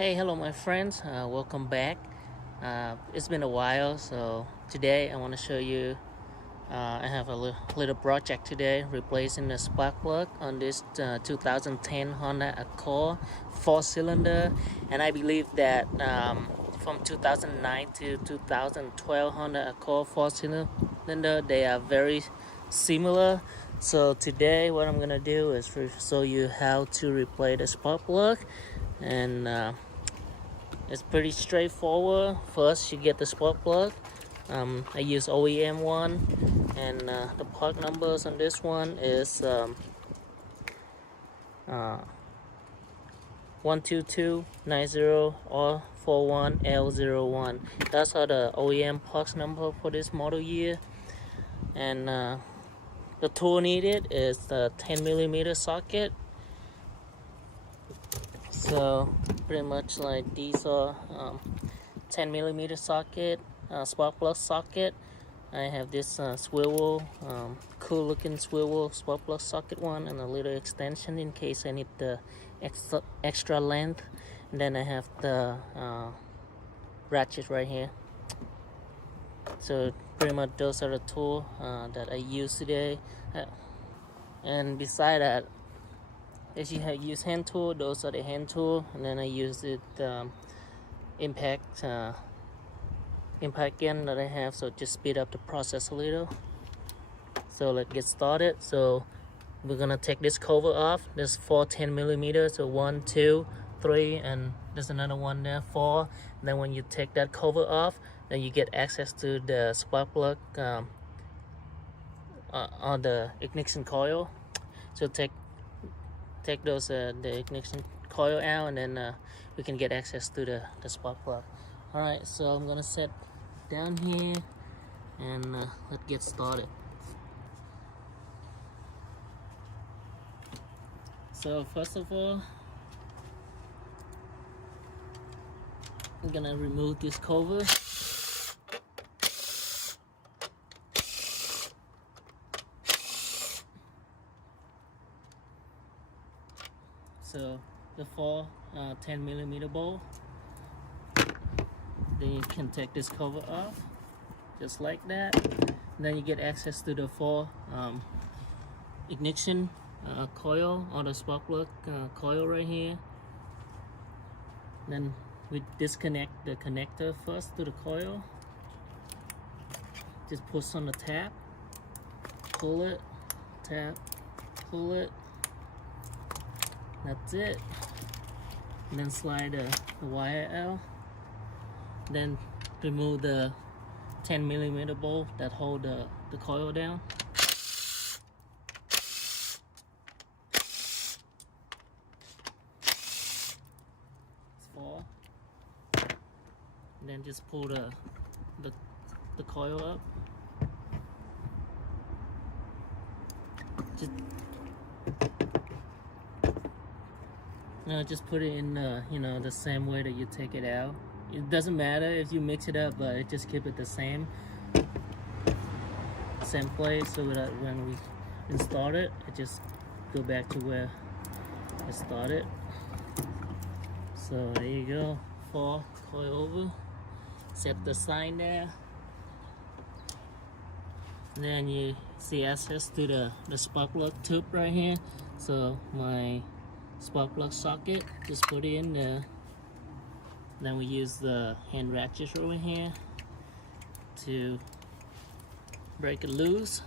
Hey, hello, my friends. Welcome back. It's been a while, so today I want to show you. I have a little project today replacing the spark plug on this 2010 Honda Accord 4-cylinder, and I believe that from 2009 to 2012 Honda Accord 4-cylinder they are very similar. So today, what I'm gonna do is show you how to replace the spark plug, and it's pretty straightforward. First, you get the spark plug. I use OEM one, and the part numbers on this one is 12290 or 41L01. That's all the OEM parts number for this model year. And the tool needed is the 10mm socket. So pretty much like these are 10mm socket, spark plug socket. I have this swivel, cool looking swivel spark plug socket one, and a little extension in case I need the extra length. And then I have the ratchet right here. So pretty much those are the tools that I use today. And beside that, if you have used hand tool, those are the hand tool. And then I use it impact gun that I have, so just speed up the process a little. So let's get started. So we're gonna take this cover off. There's 4 10mm, so 1, 2, 3, and there's another one there, 4. And then when you take that cover off, then you get access to the spark plug on the ignition coil. So take those the ignition coil out, and then we can get access to the spark plug. All right, so I'm gonna set down here, and let's get started. So first of all, I'm gonna remove this cover. So the 4 10mm bolt. Then you can take this cover off, just like that. And then you get access to the 4 ignition coil, or the spark plug coil right here. Then we disconnect the connector first to the coil. Just push on the tab, pull it, tap, pull it. That's it. And then slide the wire out. Then remove the 10mm bolt that hold the coil down. It's 4. And then just pull the coil up. Just put it in the same way that you take it out. It doesn't matter if you mix it up, but just keep it the same place, so that when we install it, just go back to where it started. So there you go, 4 coil over. Set the sign there. And then you see access to the spark plug tube right here. So my spark plug socket, just put it in there. Then we use the hand ratchet over here to break it loose.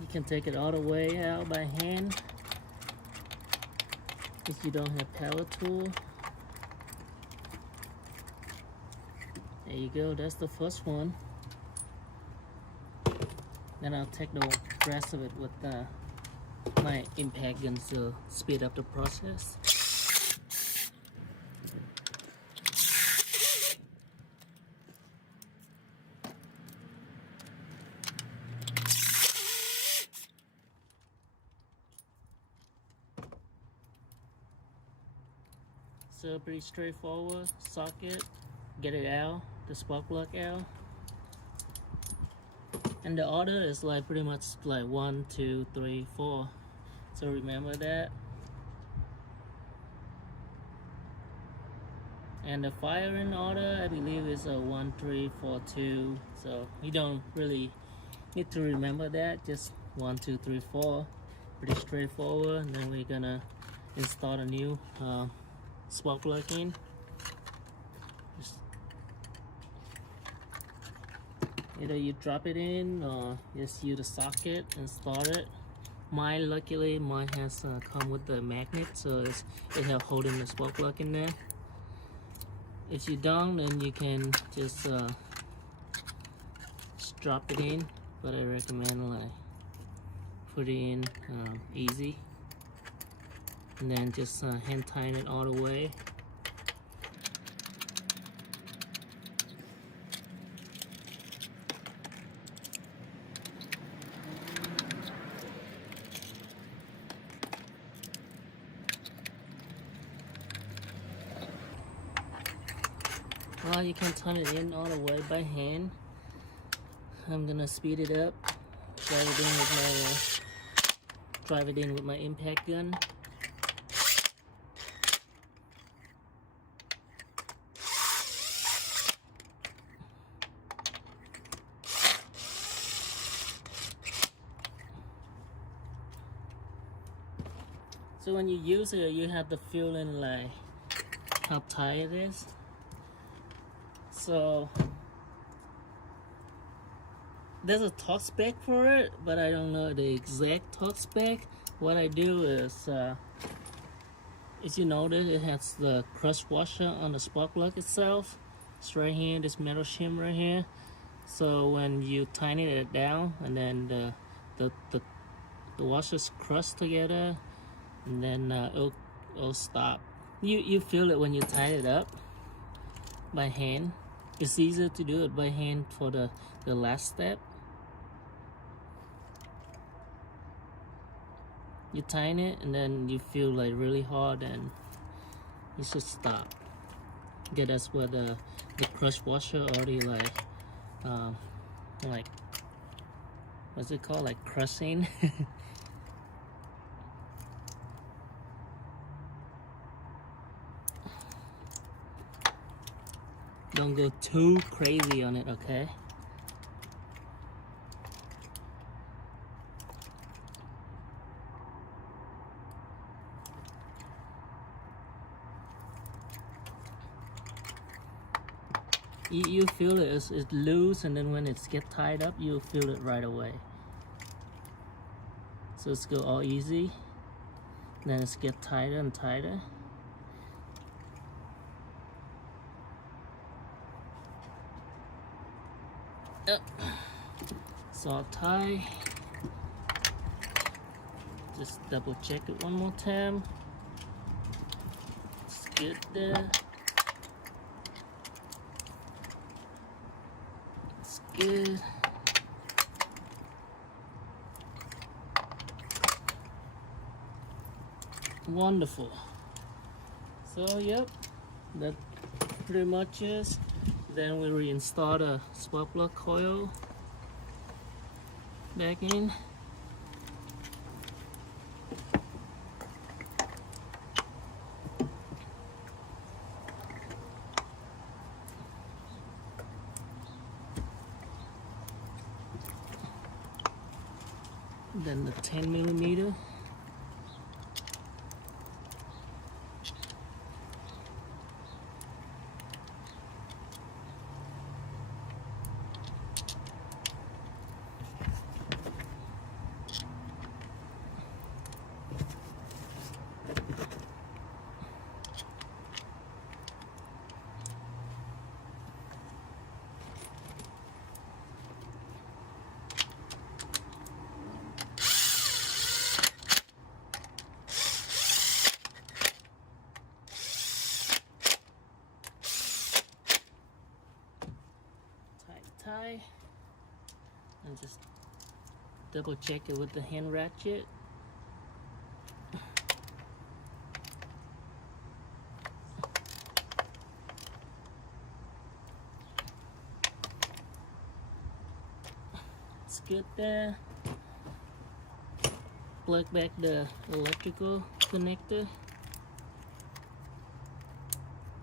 You can take it all the way out by hand if you don't have power tool. There you go, that's the first one. Then I'll take the rest of it with my impact gun to speed up the process. So pretty straightforward. Socket, get it out, the spark plug out. And the order is like pretty much like 1, 2, 3, 4. So remember that. And the firing order, I believe, is a 1, 3, 4, 2. So you don't really need to remember that. Just 1, 2, 3, 4. Pretty straightforward. And then we're gonna install a new spark plug in. Just either you drop it in or just use the socket and start it. Luckily mine has come with the magnet, so it helps holding the spark plug in there. If you don't, then you can just drop it in, but I recommend like put it in easy, and then just hand tighten it all the way. Well, you can turn it in all the way by hand. I'm gonna speed it up, drive it in with my impact gun. So when you use it, you have the feeling like how tight it is. So there's a torque spec for it, but I don't know the exact torque spec. What I do is, as you notice, it has the crush washer on the spark plug itself. It's right here, this metal shim right here. So when you tighten it down, and then the washers crush together, and then it'll stop. You feel it when you tighten it up by hand. It's easier to do it by hand for the last step. You tighten it and then you feel like really hard, and you should stop. Yeah, that's where the crush washer already like what's it called, like crushing. Don't go too crazy on it, okay? You feel it, it's loose, and then when it's get tied up, you'll feel it right away. So it's go all easy, then it's get tighter and tighter. It's all tight. Just double check it one more time. It's good there. It's good. Wonderful. So yep, that pretty much is. Then we reinstall the spark plug coil back in. Then the 10mm. Tie and just double check it with the hand ratchet. good there. Plug back the electrical connector.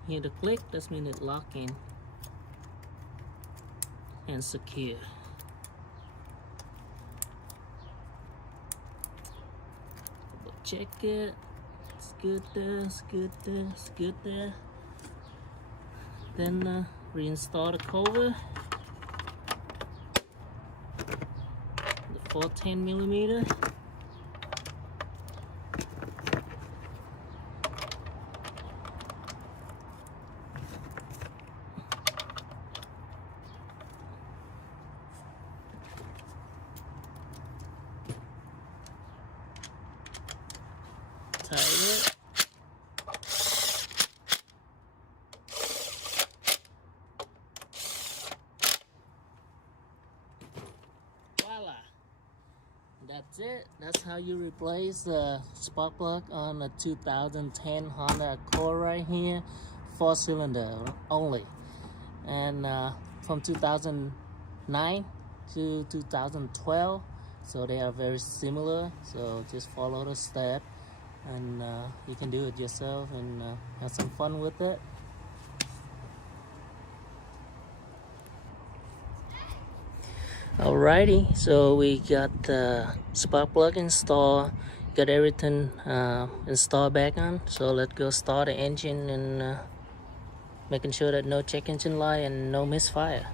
Hear the click, that means it's locking and secure. Check it. It's good there, it's good there, it's good there. Then reinstall the cover. The 410mm. Tighten it. Voila! That's it. That's how you replace the spark plug on a 2010 Honda Accord right here. 4-cylinder only. And from 2009 to 2012, so they are very similar. So just follow the step, and you can do it yourself and have some fun with it. Alrighty, so we got the spark plug installed, got everything installed back on. So let's go start the engine and making sure that no check engine light and no misfire.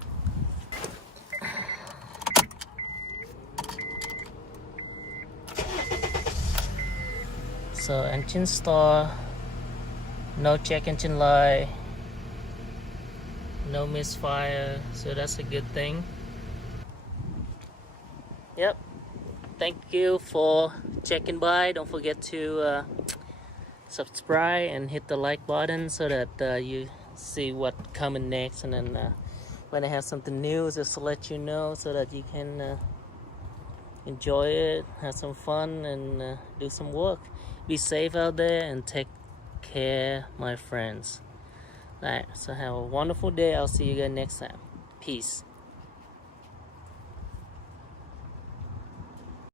So engine start, no check engine light, no misfire, so that's a good thing. Yep, thank you for checking by. Don't forget to subscribe and hit the like button so that you see what coming next, and then when I have something new, just to let you know so that you can enjoy it, have some fun, and do some work. Be safe out there and take care, my friends. Alright, so have a wonderful day. I'll see you guys next time. Peace.